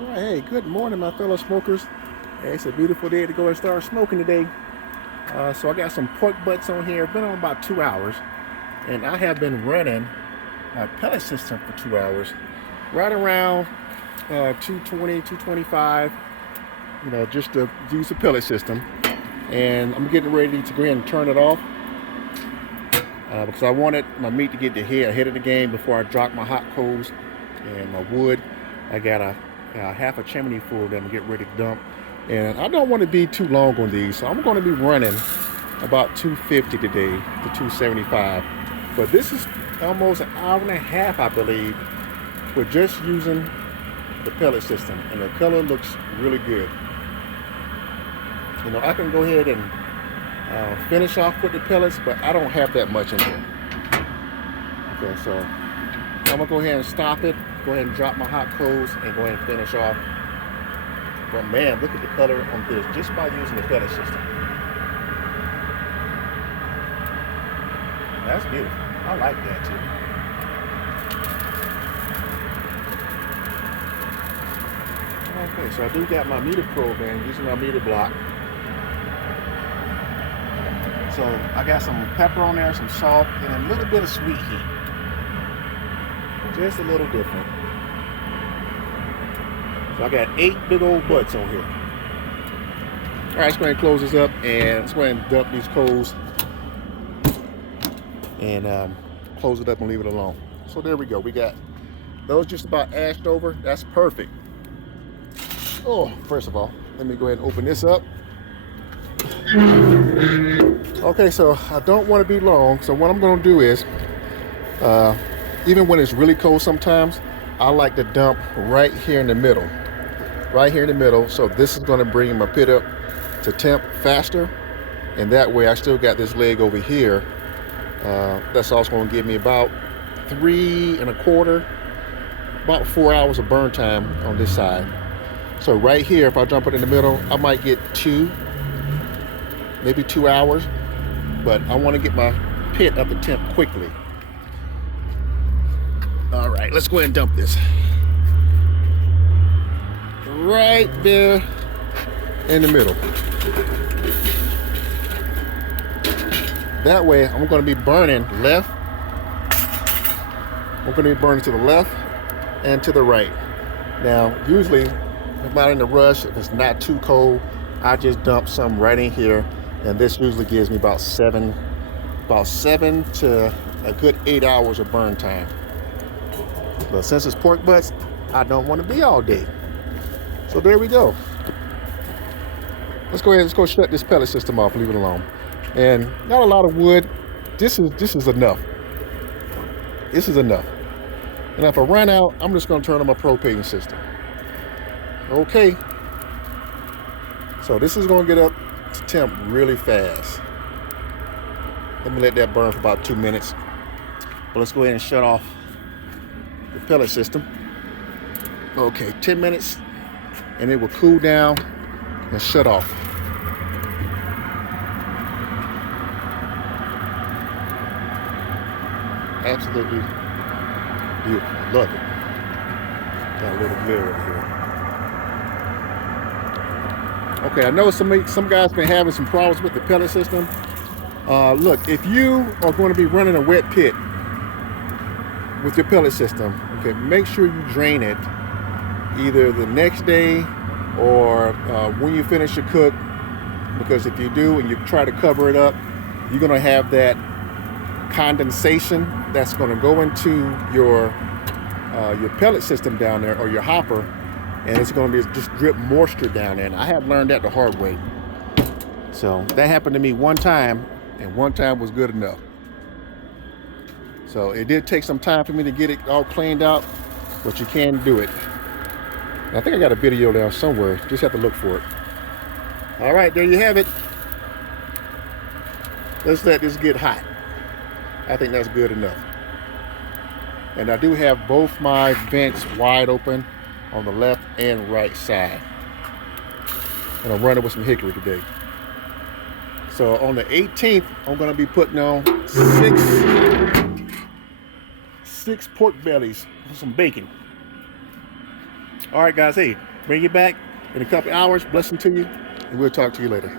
All right, hey, good morning, my fellow smokers. Hey, it's a beautiful day to go and start smoking today. So I got some pork butts on here. Been on about 2 hours, and I have been running my pellet system for 2 hours, right around 220, 225. Just to use the pellet system. And I'm getting ready to go ahead and turn it off because I wanted my meat to get ahead of the game before I drop my hot coals and my wood. I got a half a chimney full that I'm getting ready to dump. And I don't want to be too long on these, so I'm going to be running about 250 today to 275. But this is almost an hour and a half, I believe, for just using the pellet system. And the color looks really good. I can go ahead and finish off with the pellets, but I don't have that much in here. Okay, so I'm gonna go ahead and stop it, go ahead and drop my hot coals, and go ahead and finish off. But man, look at the color on this just by using the pellet system. That's beautiful. I like that too. Okay, so I do got my meter probe in using my meter block. So I got some pepper on there, some salt, and a little bit of sweet heat. Just a little different. So I got 8 big old butts on here. All right, let's go ahead and close this up, and let's go ahead and dump these coals and close it up and leave it alone. So there we go. We got those just about ashed over. That's perfect. Oh, first of all, let me go ahead and open this up. Okay, so I don't want to be long. So what I'm going to do is, even when it's really cold sometimes, I like to dump right here in the middle. Right here in the middle. So this is going to bring my pit up to temp faster. And that way I still got this leg over here. That's also going to give me about 3¼ about 4 hours of burn time on this side. So right here, if I dump it in the middle, I might get maybe 2 hours, but I want to get my pit up to temp quickly. All right, let's go ahead and dump this. Right there in the middle. That way, I'm going to be burning left. I'm going to be burning to the left and to the right. Now, usually, if I'm not in a rush, if it's not too cold, I just dump some right in here. And this usually gives me about seven to a good 8 hours of burn time. But since it's pork butts, I don't want to be all day. So there we go. Let's go shut this pellet system off, leave it alone. And not a lot of wood. This is enough. This is enough. And if I run out, I'm just going to turn on my propane system. Okay. So this is going to get up to temp really fast. Let me let that burn for about 2 minutes. But let's go ahead and shut off the pellet system. Okay, 10 minutes and it will cool down and shut off. Absolutely beautiful. Love it. Got a little glare over here. Okay, I know some guys been having some problems with the pellet system. Look, if you are going to be running a wet pit with your pellet system, okay, make sure you drain it either the next day or when you finish your cook, because if you do and you try to cover it up, you're going to have that condensation that's going to go into your pellet system down there or your hopper, and it's going to just drip moisture down there. And I have learned that the hard way. So that happened to me one time, and one time was good enough. So it did take some time for me to get it all cleaned out, but you can do it. And I think I got a video down somewhere. Just have to look for it. All right, there you have it. Let's let this get hot. I think that's good enough. And I do have both my vents wide open on the left and right side. And I'm running with some hickory today. So on the 18th, I'm going to be putting on six pork bellies with some bacon. All right, guys. Hey, bring you back in a couple hours. Blessing to you, and we'll talk to you later.